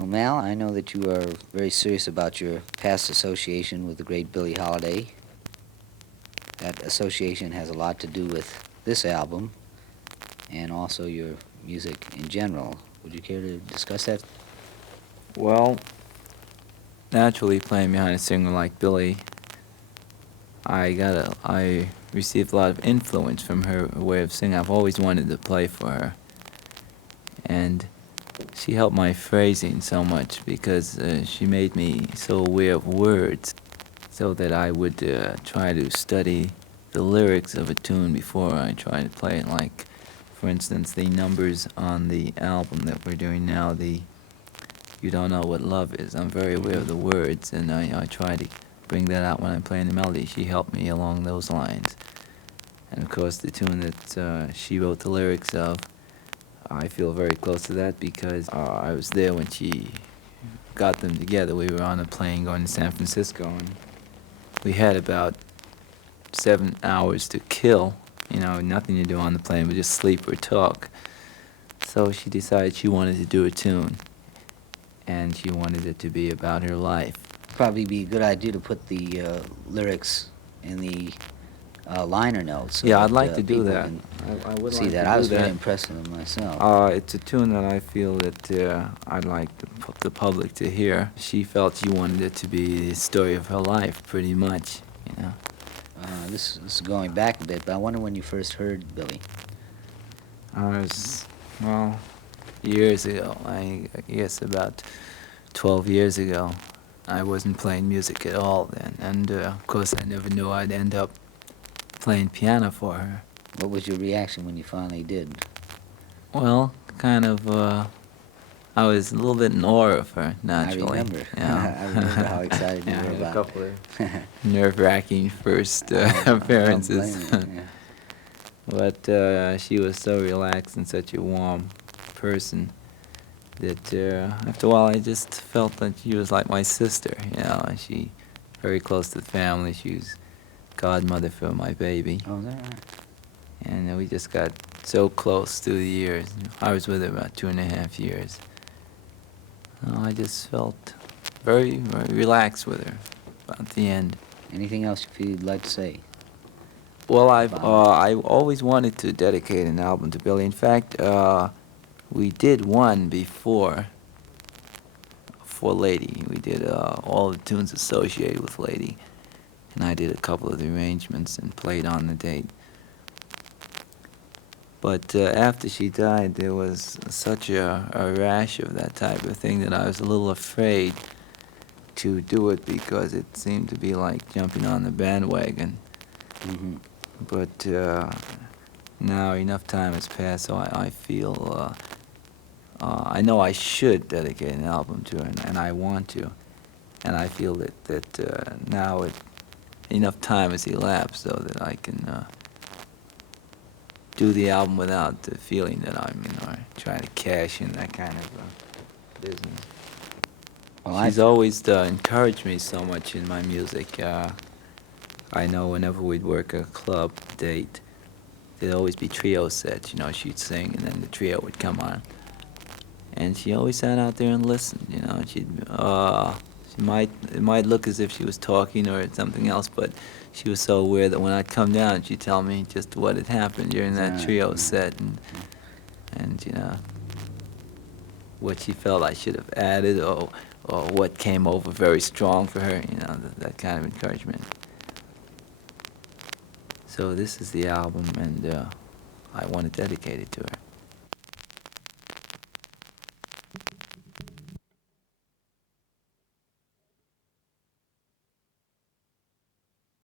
Well, Mal, I know that you are very serious about your past association with the great Billie Holiday. That association has a lot to do with this album and also your music in general. Would you care to discuss that? Well, naturally playing behind a singer like Billie, I received a lot of influence from her way of singing. I've always wanted to play for her. And she helped my phrasing so much because she made me so aware of words so that I would try to study the lyrics of a tune before I try to play it. Like, for instance, the numbers on the album that we're doing now, the You Don't Know What Love Is. I'm very aware of the words, and I try to bring that out when I'm playing the melody. She helped me along those lines. And of course, the tune that she wrote the lyrics of, I feel very close to that because I was there when she got them together. We were on a plane going to San Francisco, and we had about 7 hours to kill, nothing to do on the plane but just sleep or talk. So she decided she wanted to do a tune, and she wanted it to be about her life. Probably be a good idea to put the lyrics in the liner notes. So Yeah, that, I'd like to do people that. can I would see like that. to I do was very that. impressed with it myself. It's a tune that I feel that I'd like the public to hear. She felt she wanted it to be the story of her life, pretty much, you know. This is going back a bit, but I wonder when you first heard Billie. I was, well, years ago. I guess about 12 years ago. I wasn't playing music at all then, and of course I never knew I'd end up playing piano for her. What was your reaction when you finally did? Well, kind of, I was a little bit in awe of her, naturally. I remember. You know. I remember how excited you Yeah, I were had a about couple it. of nerve-wracking first I don't appearances. blame you, yeah. But she was so relaxed and such a warm person that after a while I just felt that she was like my sister, you know, and she very close to the family. She was godmother for my baby. Oh, is that right? And we just got so close through the years. I was with her about 2.5 years. I just felt very, very relaxed with her about the end. Anything else you feel you'd like to say? Well, I always wanted to dedicate an album to Billie. In fact, we did one before for Lady. We did all the tunes associated with Lady, and I did a couple of the arrangements and played on the date. But after she died, there was such a rash of that type of thing that I was a little afraid to do it because it seemed to be like jumping on the bandwagon. Mm-hmm. But now enough time has passed, so I feel, I know I should dedicate an album to her, and I want to. And I feel that now enough time has elapsed so that I can do the album without the feeling that I'm, trying to cash in that kind of business. Well, She's always encouraged me so much in my music. I know whenever we'd work a club date, there'd always be trio sets. She'd sing, and then the trio would come on. And she always sat out there and listened. It might look as if she was talking or something else, but she was so aware that when I'd come down, she'd tell me just what had happened during that trio set, and what she felt I should have added, or what came over very strong for her. That kind of encouragement. So this is the album, and I want to dedicate it to her.